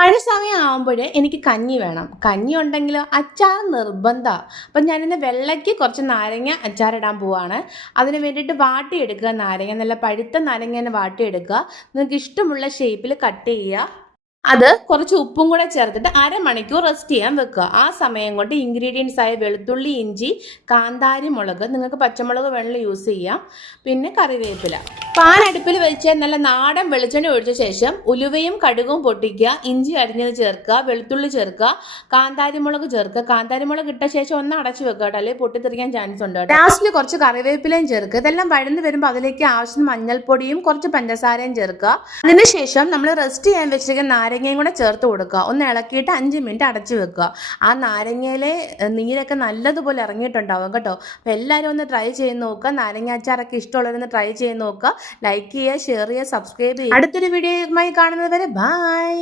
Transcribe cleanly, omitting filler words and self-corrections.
മഴ സമയമാകുമ്പോൾ എനിക്ക് കഞ്ഞി വേണം. കഞ്ഞി ഉണ്ടെങ്കിലോ അച്ചാർ നിർബന്ധമാണ്. അപ്പം ഞാനിന്ന് വെള്ളയ്ക്ക് കുറച്ച് നാരങ്ങ അച്ചാറിടാൻ പോവാണ്. അതിന് വേണ്ടിയിട്ട് വാട്ടിയെടുക്കുക. നാരങ്ങ നല്ല പഴുത്ത നാരങ്ങ തന്നെ വാട്ടിയെടുക്കുക. നിങ്ങൾക്ക് ഇഷ്ടമുള്ള ഷേപ്പിൽ കട്ട് ചെയ്യുക. അത് കുറച്ച് ഉപ്പും കൂടെ ചേർത്തിട്ട് അരമണിക്കൂർ റെസ്റ്റ് ചെയ്യാൻ വെക്കുക. ആ സമയം കൊണ്ട് ഇൻഗ്രീഡിയൻസ് ആയ വെളുത്തുള്ളി, ഇഞ്ചി, കാന്താരി മുളക്, നിങ്ങൾക്ക് പച്ചമുളക് വേണമെങ്കിൽ യൂസ് ചെയ്യാം, പിന്നെ കറിവേപ്പില. പാൻ അടുപ്പിൽ വെച്ച് നല്ല നാടൻ വെളിച്ചെണ്ണ ഒഴിച്ച ശേഷം ഉലുവയും കടുകും പൊട്ടിക്കുക, ഇഞ്ചി അരിഞ്ഞത് ചേർക്കുക, വെളുത്തുള്ളി ചേർക്കുക, കാന്താരിമുളക് ചേർക്കുക. കാന്താരിമുളക് ഇട്ട ശേഷം ഒന്ന് അടച്ചു വെക്കുക കേട്ടോ, അല്ലെങ്കിൽ പൊട്ടിത്തെറിക്കാൻ ചാൻസ് ഉണ്ട്. ലാസ്റ്റിൽ കുറച്ച് കറിവേപ്പിലയും ചേർക്കുക. ഇതെല്ലാം വഴന്ന് വരുമ്പോൾ അതിലേക്ക് ആവശ്യം മഞ്ഞൾപ്പൊടിയും കുറച്ച് പഞ്ചസാരയും ചേർക്കുക. അതിനുശേഷം നമ്മൾ റെസ്റ്റ് ചെയ്യാൻ വെച്ചിരിക്കുന്ന നാരങ്ങയും കൂടെ ചേർത്ത് കൊടുക്കുക. ഒന്ന് ഇളക്കിയിട്ട് 5 മിനിറ്റ് അടച്ചു വെക്കുക. ആ നാരങ്ങയിലെ നീരൊക്കെ നല്ലതുപോലെ ഇറങ്ങിയിട്ടുണ്ടാവും കേട്ടോ. അപ്പോൾ എല്ലാവരും ഒന്ന് ട്രൈ ചെയ്ത് നോക്കുക. നാരങ്ങ അച്ചാറൊക്കെ ഇഷ്ടമുള്ളവരൊന്ന് ട്രൈ ചെയ്ത് നോക്കുക. ലൈക്ക് ചെയ്യുക, ഷെയർ ചെയ്യുക, സബ്സ്ക്രൈബ് ചെയ്യുക. അടുത്തൊരു വീഡിയോയുമായി കാണുന്നത് വരെ ബൈ.